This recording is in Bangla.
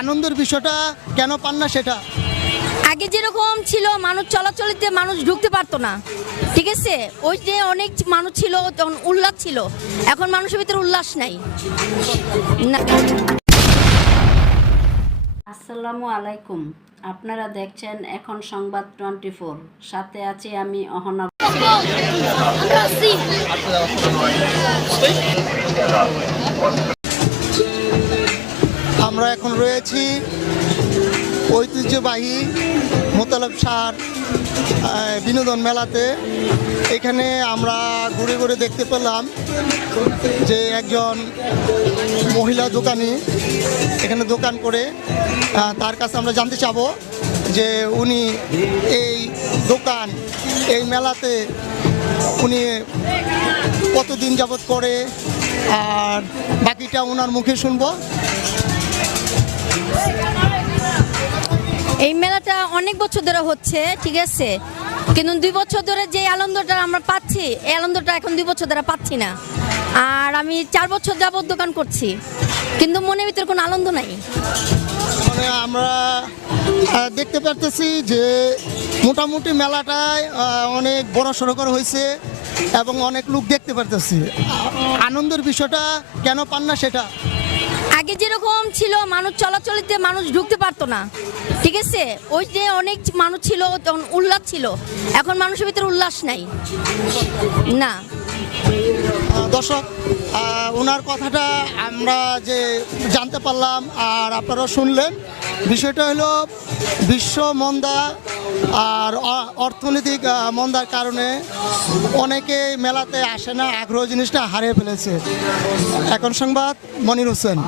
আনন্দের বিষয়টা কেন পান না সেটা? আগে যেরকম ছিল মানুষ চলাচলিতে মানুষ ঢুকতে পারতো না, ঠিক আছে, ওই যে অনেক মানুষ ছিল তখন উল্লাস ছিল, এখন মানুষের ভিতরে উল্লাস নাই না। আসসালামু আলাইকুম, আপনারা দেখছেন এখন সংবাদ 24, সাথে আছি আমি অহনা। আমরা এখন রয়েছি ঐতিহ্যবাহী মোতালেব শাহর বিনোদন মেলাতে। এখানে আমরা ঘুরে ঘুরে দেখতে পেলাম যে একজন মহিলা দোকানি এখানে দোকান করে, তার কাছে আমরা জানতে চাবো যে উনি এই দোকান এই মেলাতে উনি কতদিন যাবত করে, আর বাকিটা ওনার মুখে শুনবো। এই মেলাটা অনেক বছর ধরে হচ্ছে, ঠিক আছে, কিন্তু 2 বছর ধরে যে আনন্দটা আমরা পাচ্ছি এই আনন্দটা এখন 2 বছর ধরে পাচ্ছি না। আর আমি 4 বছর যাবত দোকান করছি, কিন্তু মনের ভিতরে কোনো আনন্দ নাই। মানে আমরা দেখতে পারতেছি যে মোটামুটি মেলাটায় অনেক বড় সড়ো করা হয়েছে এবং অনেক লোক দেখতে পারতেছি। আনন্দের বিষয়টা কেন পান না সেটা? আগে যেরকম ছিল মানুষ চলাচলিতে মানুষ ঢুকতে পারতো না, ঠিক আছে, ওই যে অনেক মানুষ ছিল তখন উল্লাস ছিল, এখন মানুষের ভিতরে উল্লাস নাই না। দর্শক, ওনার কথাটা আমরা যে জানতে পারলাম আর আপনারা শুনলেন। বিষয়টা হলো বিশ্ব মন্দা আর অর্থনৈতিক মন্দার কারণে অনেকে মেলাতে আসে না, আগ্রহ জিনিসটা হারিয়ে ফেলেছে। এখন সংবাদ, মনির হোসেন।